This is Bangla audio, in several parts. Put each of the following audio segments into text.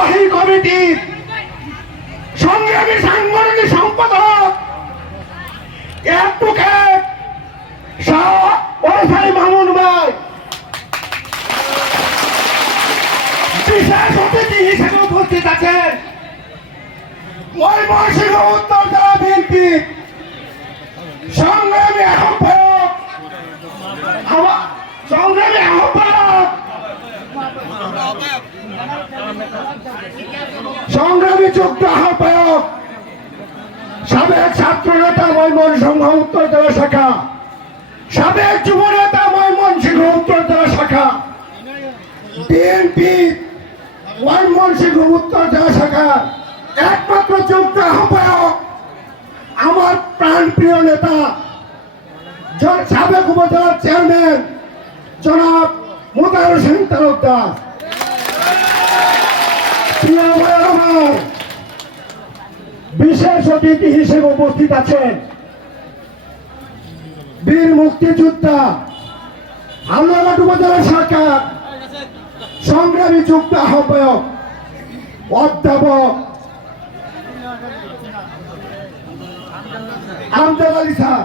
নির্বাহী কমিটির সংগ্রামী সাংগঠনিক সম্পাদক অ্যাডভোকেট শাহ মামুন ভাই, বিশেষ অতিথি হিসেবে উপস্থিত আছেন ময়মনসিংহ উত্তর জেলা বিএনপি সংগ্রামী আহ্বায়ক সংগ্রামী যুক্ত আহ্বায়ক সাবেক ছাত্র নেতা ময়মনসিংহ উত্তর জেলা শাখা, সাবেক যুব নেতা ময়মনসিংহ উত্তর জেলা শাখা, বিএনপি ময়মনসিংহ উত্তর জেলা শাখা একমাত্র যুক্ত আহ্বায়ক আমার প্রাণপ্রিয় নেতা সাবেক উপজেলার চেয়ারম্যান জনাব মোতাহার হোসেন তালুকদার। বিশেষ অতিথি হিসেবে উপস্থিত আছেন বীর মুক্তিযোদ্ধা হালুয়াঘাট উপজেলা শাখার সংগ্রামী যুক্ত আহ্বায়ক অধ্যাপক আমজাদ আলী স্যার।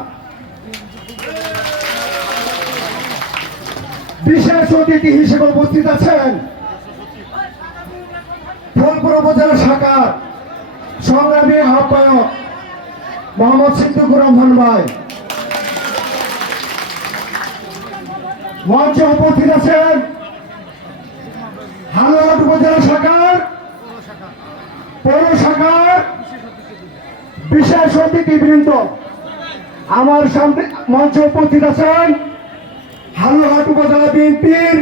বিশেষ অতিথি হিসেবে উপস্থিত আছেন ফলপুর উপজেলা শাখার সংগ্রামী আহ্বায়ক মোহাম্মদ সিদ্দিকুর রহমান ভাই। মঞ্চে উপস্থিত আছেন হালুয়াঘাট উপজেলা শাখার পৌর শাখার বিশেষ অতিথিবৃন্দ। আমার সামনে মঞ্চে উপস্থিত আছেন হালুয়াঘাট উপজেলা বিএনপির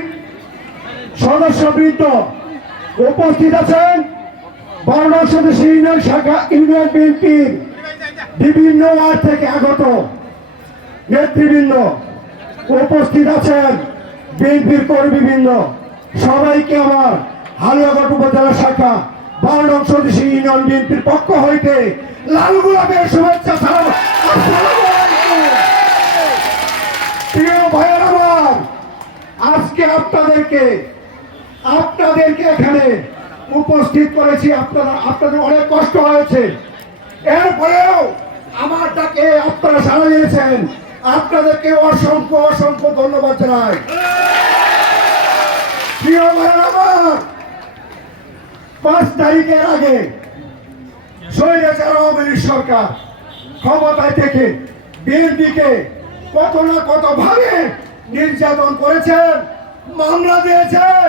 সদস্যবৃন্দ, উপস্থিত আছেন 12 নং সদস্য ইউনিয়ন শাখা ইউনিয়ন বিএনপির বিভিন্ন ওয়ার্ড থেকে আগত নেতৃবৃন্দ, উপস্থিত আছেন বিএনপির কর্মীবৃন্দ। সবাইকে আমার হালুয়াঘাট উপজেলা শাখা 12 নং সদস্য ইউনিয়ন বিএনপির পক্ষ হইতে লাল গোলাপের শুভেচ্ছা ছাড়াও প্রিয় ভাইয়ের আমার, আজকে আপনাদেরকে এখানে উপস্থিত করেছি। আপনাদের অনেক কষ্ট হয়েছে, এরপরেও আমার ডাকে আপনারা সাড়া দিয়েছেন, আপনাদেরকে অসংখ্য অসংখ্য ধন্যবাদ জানাই। প্রিয় ভাইয়ের আমার, 5 তারিখের আগে স্বৈরাচার আওয়ামী লীগ সরকার ক্ষমতায় থেকে বিএনপিকে কত না কত ভাবে নির্যাতন করেছেন, মামলা দিয়েছেন,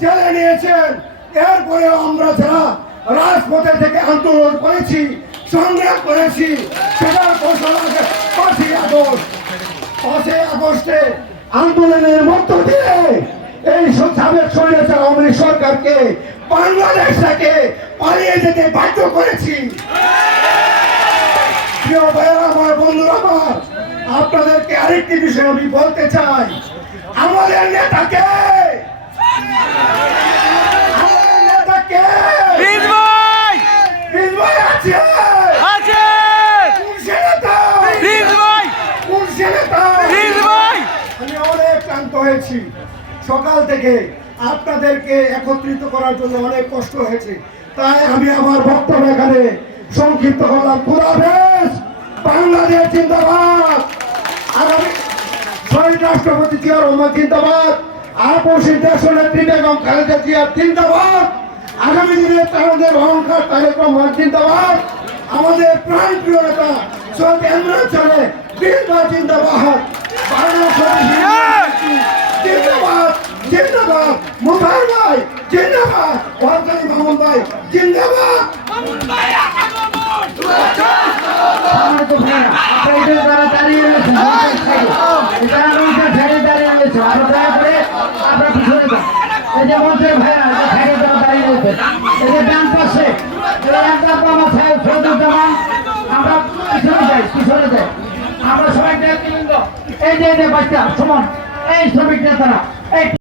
জেলে নিয়েছেন। এরপরে আমরা যারা রাজপথে থেকে আন্দোলন করেছি, সংগ্রাম করেছি, সেটার ঘোষণা 5ই আগস্টে আন্দোলনের মধ্য দিয়ে এই সাবেক স্বৈরাচার আওয়ামী লীগ সরকারকে বাংলাদেশ থেকে পালিয়ে যেতে বাধ্য করেছি। প্রিয় ভাইয়েরা আমার, বন্ধুরা আমার, আপনাদেরকে আরেকটি বিষয় আমি বলতে চাই। আমাদের নেতাকে আমি অনেক ক্লান্ত হয়েছি, সকাল থেকে আপনাদেরকে একত্রিত করার জন্য অনেক কষ্ট হয়েছে, তাই আমি আমার বক্তব্য এখানে সংক্ষিপ্ত করলাম। খোদা হাফেজ। বাংলাদেশ জিন্দাবাদ। আগামী শহীদ রাষ্ট্রপতি জিয়া রহমান জিন্দাবাদ। আপসীর দেশনেত্রী বেগম খালেদা জিয়া জিন্দাবাদ। আগামী দিনে তাদের অহংকার তারেক রহমান জিন্দাবাদ। আমাদের প্রাণপ্রিয় নেতা সৈয়দ ইমরান সাহেব জিন্দাবাদ। জিন্দাবাদ জিন্দাবাদ। মোতাহার ভাই জিন্দাবাদ। ওয়ারকারি মামুন ভাই জিন্দাবাদ। আমরা সবাই এই যে বাচ্চা সমান এই শ্রমিক নেতারা